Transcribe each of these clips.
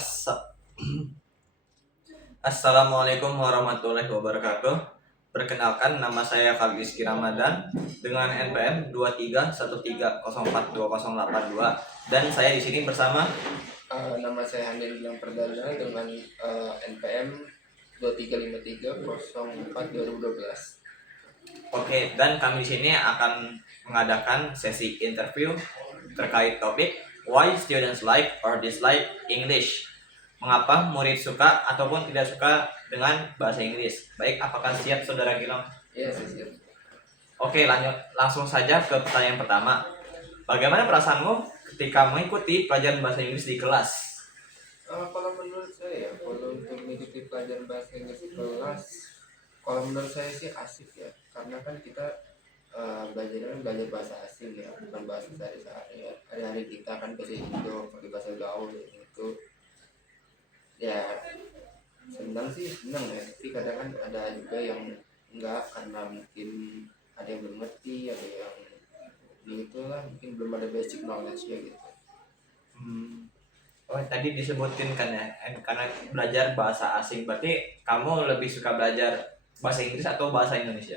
Assa- Assalamualaikum warahmatullahi wabarakatuh. Perkenalkan, nama saya Khalid Ramadan dengan NPM 2313042082 dan saya di sini bersama. Nama saya Hamil Bilang Perdana dengan NPM 2353042012. Oke, dan kami di sini akan mengadakan sesi interview terkait topik Why students like or dislike English. Mengapa murid suka ataupun tidak suka dengan bahasa Inggris? Baik, apakah siap saudara Gilang? Iya, saya siap. Oke, langsung saja ke pertanyaan pertama. Bagaimana perasaanmu ketika mengikuti pelajaran bahasa Inggris di kelas? Kalau menurut saya, kalau untuk mengikuti pelajaran bahasa Inggris di kelas, kalau menurut saya sih asik ya, karena kan kita belajar bahasa asing ya, bukan bahasa sehari-hari ya. Hari-hari kita kan bahasa Indo, pakai bahasa gaul gitu. Ya, senang ya, tapi kadang kan ada juga yang enggak, karena mungkin ada yang belum ngerti, ada yang begitulah, mungkin belum ada basic knowledge nya gitu. Oh, tadi disebutin kan ya, karena belajar bahasa asing. Berarti kamu lebih suka belajar bahasa Inggris atau bahasa Indonesia?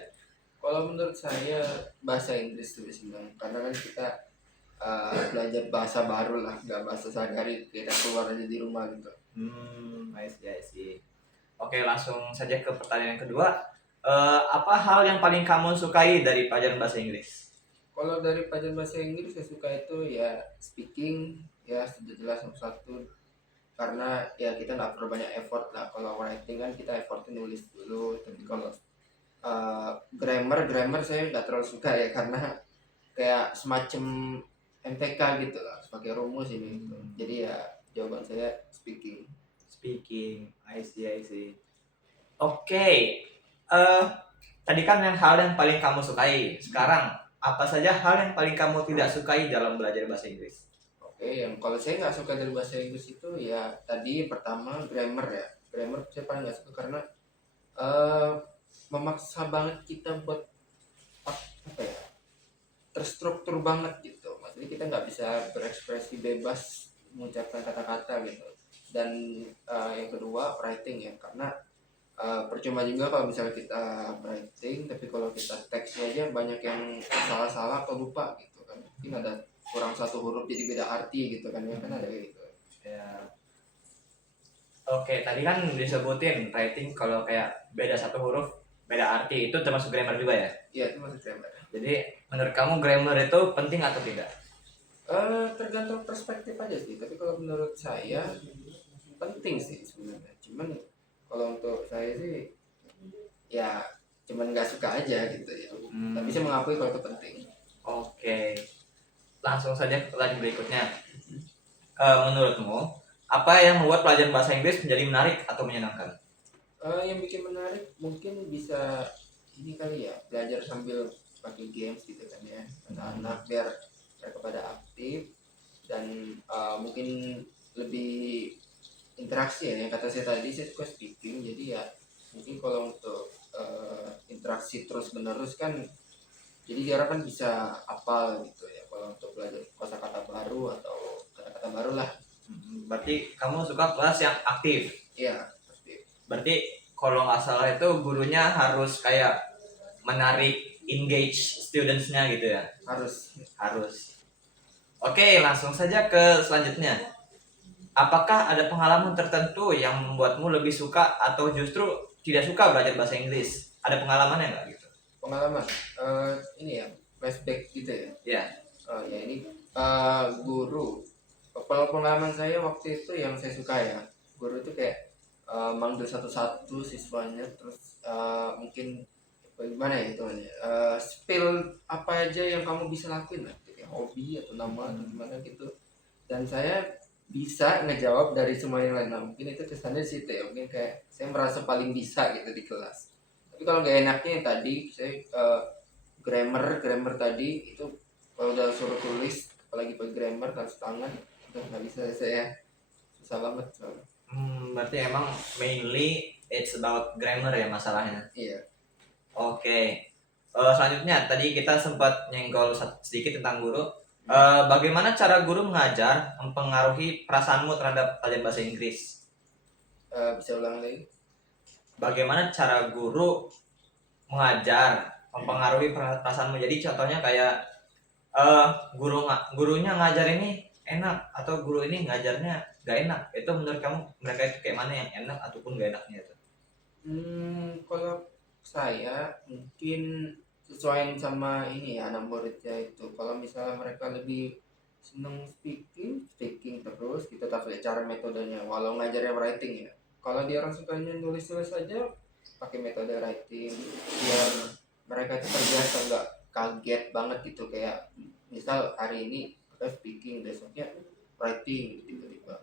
Kalau menurut saya bahasa Inggris lebih senang, karena kan kita belajar bahasa baru lah, nggak bahasa sehari-hari kita keluar aja di rumah gitu. I see, I see. Oke, langsung saja ke pertanyaan kedua. Apa hal yang paling kamu sukai dari pelajaran bahasa Inggris? Kalau dari pelajaran bahasa Inggris saya suka itu ya speaking, ya sudah jelas nomor satu, karena ya kita nggak perlu banyak effort lah. Kalau writing kan kita effortnya nulis dulu, tapi kalau grammar saya nggak terlalu suka ya, karena kayak semacam MTK gitu lah, sebagai rumus ini gitu. Jadi ya jawaban saya speaking. Speaking, I see, I see. Oke, eh tadi kan hal yang paling kamu sukai. Sekarang, apa saja hal yang paling kamu tidak sukai dalam belajar bahasa Inggris? Oke, yang kalau saya nggak suka dari bahasa Inggris itu ya tadi pertama grammar ya. Grammar saya paling nggak suka karena eh memaksa banget kita buat apa ya, terstruktur banget gitu. Maksudnya kita nggak bisa berekspresi bebas mengucapkan kata-kata gitu. Dan yang kedua writing ya, karena percuma juga kalau misalnya kita writing tapi kalau kita teksnya aja banyak yang salah-salah atau lupa gitu kan, mungkin ada kurang satu huruf jadi beda arti gitu kan, ya kan ada kayak gitu Ya. Oke, tadi kan disebutin writing kalau kayak beda satu huruf, beda arti, itu termasuk grammar juga ya? ya. Itu maksud grammar. Jadi, menurut kamu grammar itu penting atau tidak? Tergantung perspektif aja sih, tapi kalau menurut saya penting sih sebenarnya. Cuman kalau untuk saya sih ya cuman nggak suka aja gitu ya. Tapi saya mengakui kalau itu penting. Oke, langsung saja ke pertanyaan berikutnya. Menurutmu, apa yang membuat pelajaran bahasa Inggris menjadi menarik atau menyenangkan? Yang bikin menarik mungkin bisa ini kali ya, belajar sambil pakai games gitu kan ya, anak-anak biar mereka pada aktif dan mungkin lebih interaksi ya. Yang kata saya tadi, saya suka speaking, jadi ya mungkin kalau untuk interaksi terus menerus kan, jadi dia orang kan bisa hafal gitu ya, kalau untuk belajar kosakata baru atau kata-kata baru lah. Berarti kamu suka kelas yang aktif. Iya, pasti. Berarti kalau nggak salah itu gurunya harus kayak menarik, engage studentsnya gitu ya? Harus. Oke, langsung saja ke selanjutnya. Apakah ada pengalaman tertentu yang membuatmu lebih suka atau justru tidak suka belajar bahasa Inggris? Ada pengalamannya nggak gitu? Pengalaman ini ya, flashback gitu ya. Ya. Ya ini guru. Kalau pengalaman saya waktu itu yang saya suka ya, guru itu kayak manggil satu-satu siswanya, terus mungkin gimana ya itu, spill apa aja yang kamu bisa lakuin lah, kayak hobi atau nama atau gimana gitu. Dan saya bisa ngejawab dari semua yang lain. Nah, mungkin itu kesannya di situ ya, mungkin kayak saya merasa paling bisa gitu di kelas. Tapi kalau nggak enaknya yang tadi saya grammar tadi itu, kalau udah suruh tulis apalagi pakai grammar tangan tangan, udah nggak bisa saya, susah banget soalnya. Berarti emang mainly it's about grammar ya masalahnya. Iya. Oke. Selanjutnya tadi kita sempat nyenggol sedikit tentang guru. Bagaimana cara guru mengajar mempengaruhi perasaanmu terhadap pelajaran bahasa Inggris? Bisa ulang lagi? Bagaimana cara guru mengajar mempengaruhi perasaanmu? Jadi contohnya kayak gurunya ngajar ini enak atau guru ini ngajarnya gak enak. Itu menurut kamu mereka itu kayak mana yang enak ataupun gak enaknya itu? Kalau saya mungkin sesuaiin sama ini ya anak muridnya itu. Kalau misalnya mereka lebih seneng speaking terus kita tak lihat cara metodenya. Walau ngajarnya writing ya. Kalau dia orang sukanya nulis-nulis aja pakai metode writing biar mereka itu terbiasa nggak kaget banget gitu kayak misal hari ini kita speaking besoknya writing tiba-tiba.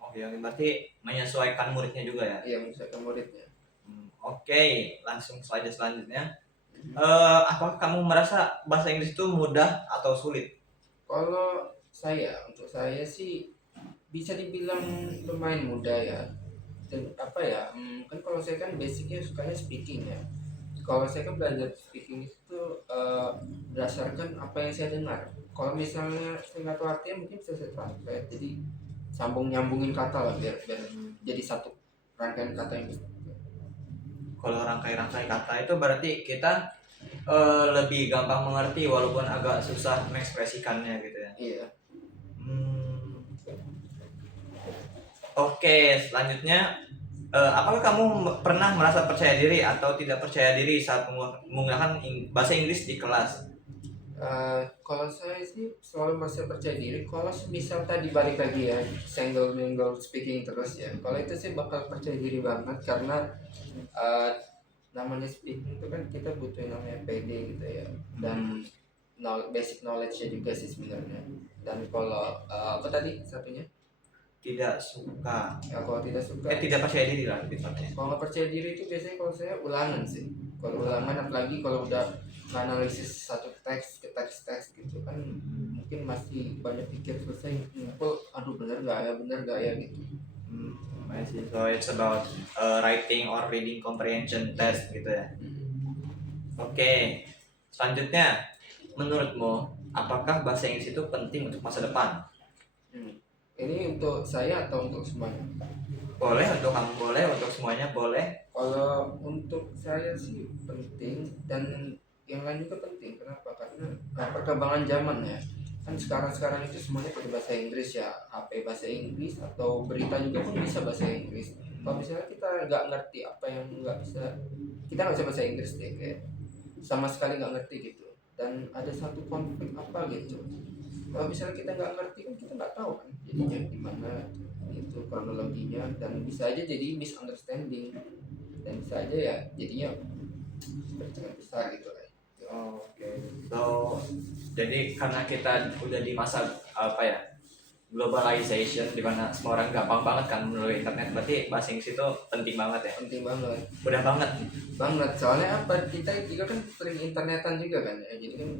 Oh ya, berarti menyesuaikan muridnya juga ya. Iya misalkan muridnya. Oke, langsung slide selanjutnya. Apakah kamu merasa bahasa Inggris itu mudah atau sulit? Kalau untuk saya sih bisa dibilang lumayan mudah ya. Dan apa ya? Kan kalau saya kan basicnya sukanya speaking ya. Kalau saya kan belajar speaking itu berdasarkan apa yang saya dengar. Kalau misalnya saya nggak tahu artinya mungkin bisa saya translate. Jadi sambung nyambungin kata lah biar jadi satu rangkaian kata yang bisa. Kalau rangkai-rangkai kata itu berarti kita lebih gampang mengerti walaupun agak susah mengekspresikannya gitu ya. Iya. Oke, selanjutnya apakah kamu pernah merasa percaya diri atau tidak percaya diri saat menggunakan bahasa Inggris di kelas? Kalau saya sih selalu merasa percaya diri. Kalau misal tadi balik lagi ya, single mingle speaking terus ya. Kalau itu sih bakal percaya diri banget karena namanya speaking itu kan kita butuh namanya PD gitu ya. Dan basic knowledge-nya juga sih sebenarnya. Dan kalau apa tadi satunya? Tidak suka. Ya, kalau tidak suka. Tidak percaya diri lah lebih tepatnya. Kalau nggak percaya diri itu biasanya kalau saya ulangan sih. Kalau ulangan apalagi kalau udah analisis satu teks ke teks gitu kan mungkin masih banyak pikir selesai ngumpul aduh bener gak ya gitu. I see. So it's about writing or reading comprehension test gitu ya. Oke, selanjutnya menurutmu apakah bahasa Inggris itu penting untuk masa depan? Ini untuk saya atau untuk semuanya? Boleh untuk kamu, boleh untuk semuanya, boleh. Kalau untuk saya sih penting dan yang lain juga penting. Kenapa? Karena perkembangan zaman ya. Kan sekarang itu semuanya pakai bahasa Inggris ya. HP bahasa Inggris atau berita juga pun bisa bahasa Inggris. Kalau misalnya kita nggak ngerti apa yang nggak bisa, kita nggak bisa bahasa Inggris deh kayak sama sekali nggak ngerti gitu. Dan ada satu konflik apa gitu. Kalau misalnya kita nggak ngerti kan kita nggak tahu kan jadinya gimana itu kronologinya dan bisa aja jadi misunderstanding dan bisa aja ya jadinya percakapan besar gitu lah. Oke. So jadi karena kita udah di masa apa ya globalization di mana semua orang gampang banget kan melalui internet, berarti bahasa Inggris itu penting banget ya. Penting banget. Udah banget. Soalnya apa kita juga kan sering internetan juga kan ya jadi kan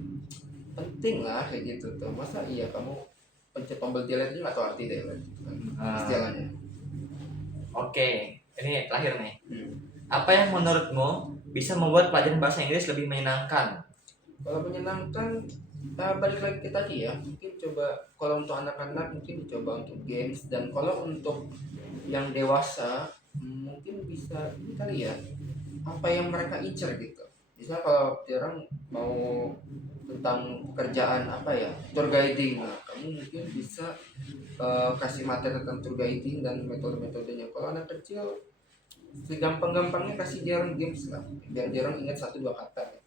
penting lah kayak gitu tuh. Masa iya kamu pencet tombol delete nggak tahu arti delete kan istilahnya. Oke, ini terakhir nih. Apa yang menurutmu bisa membuat pelajaran bahasa Inggris lebih menyenangkan? Kalau menyenangkan balik lagi ke tadi ya mungkin coba kalau untuk anak-anak mungkin dicoba untuk games dan kalau untuk yang dewasa mungkin bisa ini kali ya apa yang mereka incer gitu. Misalnya kalau orang mau tentang pekerjaan apa ya tour guiding, nah kamu mungkin bisa kasih materi tentang tour guiding dan metode-metodenya. Kalau anak kecil segampang-gampangnya kasih dia orang games lah biar dia orang ingat 1-2 kata ya.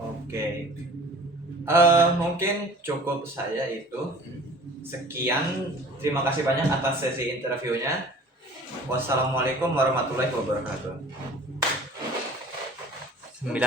Oke. Mungkin cukup saya itu sekian, terima kasih banyak atas sesi interviewnya. Wassalamualaikum warahmatullahi wabarakatuh. 9